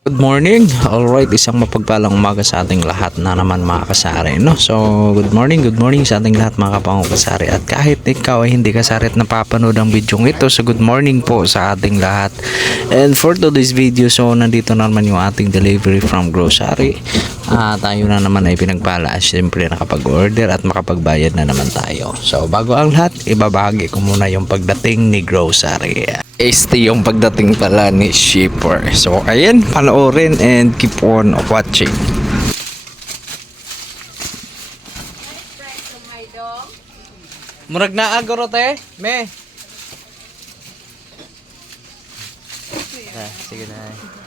Good morning. Alright, isang mapagpalang umaga sa ating lahat na naman mga kasari. No? So, good morning, good morning sa ating lahat mga kapangong kasari. At kahit ikaw ay hindi kasari at napapanood ang video ito, so good morning po sa ating lahat. And for today's video, so nandito na naman yung ating delivery from grocery. Ah, tayo na naman ay pinagpala. Siyempre nakapag-order at makapagbayad na naman tayo. So, bago ang lahat, ibabahagi ko muna yung pagdating ni grocery. Este yung pagdating pala ni shipper. So, ayan, panoorin and keep on watching. Murag na agoro te, me. Ah, sige na.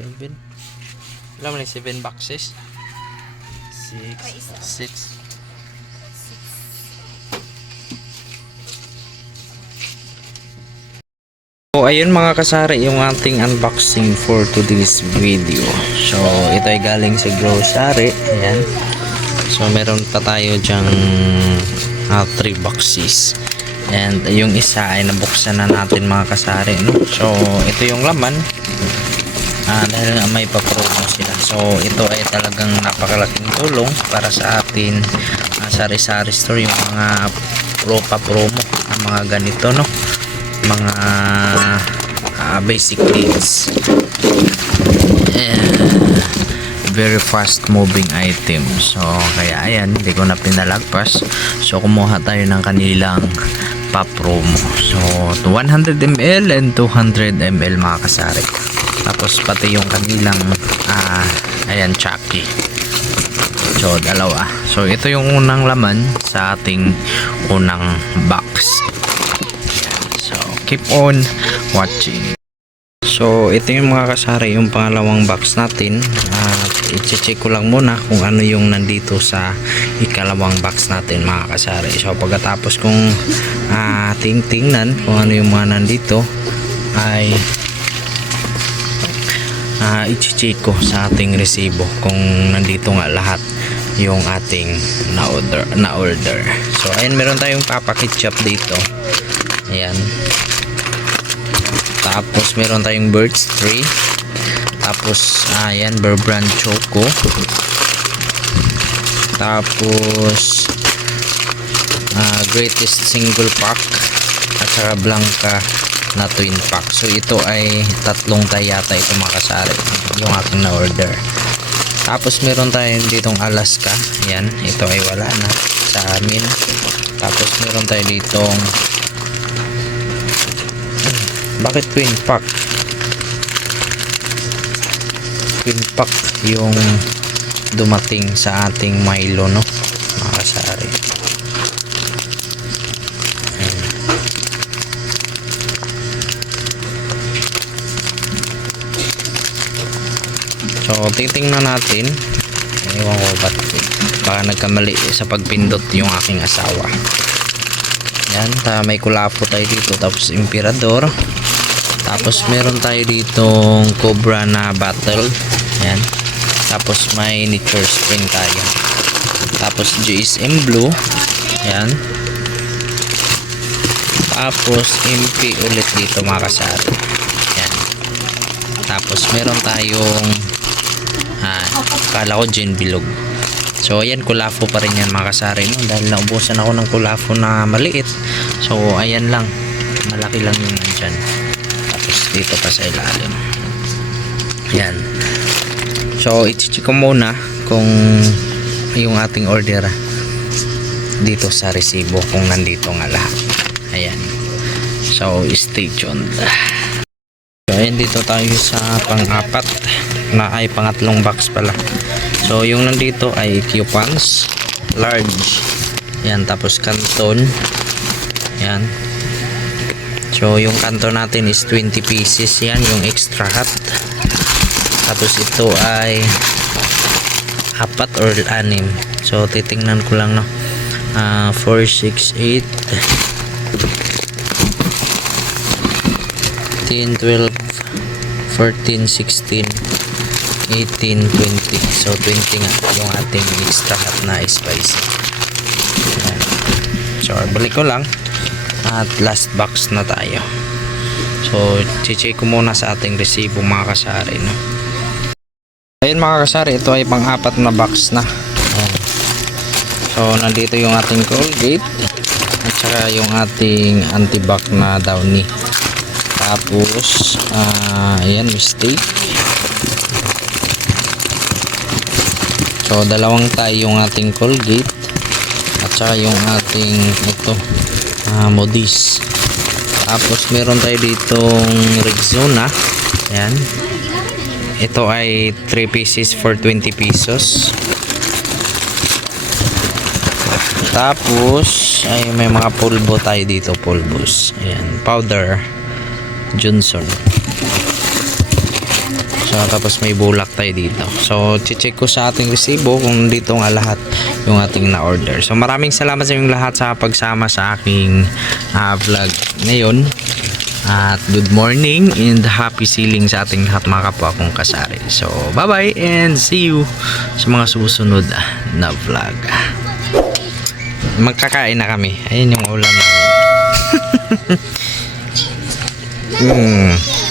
7. Ilan mo na 7 boxes? 6. 6. So, ayun mga kasari yung ating unboxing for today's video. So, ito ay galing sa grocery. Ayan. So, meron pa tayo dyang ah, 3 uh, boxes. And yung isa ay nabuksan na natin mga kasari. No? So, ito yung laman. Ah, dahil nga may papromo sila. So, ito ay talagang napakalaking tulong para sa atin ah, sa sari-sari store yung mga pro pa promo ang mga ganito no? Mga ah, basic needs. Very fast moving item. So kaya ayan hindi ko na pinalagpas. So kumuha tayo ng kanilang pa promo so to 100 ml and 200 ml mga kasari tapos pati yung kanilang ah, ayan chucky so dalawa so ito yung unang laman sa ating unang box So, keep on watching. So, ito yung mga kasari, yung pangalawang box natin. At i-check ko lang muna kung ano yung nandito sa ikalawang box natin mga kasari. So, pagkatapos kong ah, ting-tingnan kung ano yung mga nandito, ay ah i-check ko sa ating resibo kung nandito nga lahat yung ating na-order. Na -order. So, ayan, meron tayong papa ketchup dito. Ayan. Tapos meron tayong birds tree. Tapos ayan, Bear Brand Choco. Tapos ah, greatest single pack at saka Blanca na twin pack. So ito ay tatlong tayata ito mga kasari. Yung aking na order. Tapos meron tayong ditong Alaska. Yan, ito ay wala na sa amin. Tapos meron tayo ditong bakit twin pack? Twin pack yung dumating sa ating Milo, no? Mga kasari. Titingnan natin. Ewan ko ba't baka nagkamali sa pagpindot yung aking asawa. Yan, ta may kulafo tayo dito tapos emperador. Tapos meron tayo ditong cobra na battle. Yan. Tapos may nature spring tayo. Tapos GSM blue. Yan. Tapos MP ulit dito mga kasari. Yan. Tapos meron tayong ah, kala ko gin bilog. So ayan kulafo pa rin yan mga kasari no? dahil naubusan ako ng kulafo na maliit. So ayan lang. Malaki lang yung nandyan. Tapos dito pa sa ilalim. Yan. So, i-check ko muna kung yung ating order dito sa resibo kung nandito nga lahat. Ayan. So, stay tuned. So, ayan dito tayo sa pang-apat na ay pangatlong box pala. So, yung nandito ay coupons, large. Ayan, tapos canton. Ayan. So, yung kanto natin is 20 pieces yan, yung extra hot. Tapos ito ay apat or anim. So, titingnan ko lang, no. Ah, 4, 6, 8, 10, 12, 14, 16, 18, 20. So, 20 nga yung ating extra hot na spicy. Ayan. So, balik ko lang. At last box na tayo. So, check ko muna sa ating resibo mga kasari. No? Ayun mga kasari, ito ay pang-apat na box na. Ayan. So, nandito yung ating Colgate at saka yung ating antibac na Downy. Tapos, ah, ayan, mistake. So, dalawang tayo yung ating Colgate at saka yung ating ito, ah, Modis. Tapos, meron tayo ditong Rexona. Ayan. Ito ay 3 pieces for 20 pesos. Tapos, ay may mga pulbo tayo dito, pulbos. Ayan, powder. Johnson. So, tapos may bulak tayo dito. So, check ko sa ating resibo kung dito nga lahat yung ating na-order. So, maraming salamat sa inyong lahat sa pagsama sa aking ah, vlog ngayon. At good morning and happy sealing sa ating lahat mga kapwa kong kasari. So, bye-bye and see you sa mga susunod na vlog. Magkakain na kami. Ayun yung ulam namin. mm.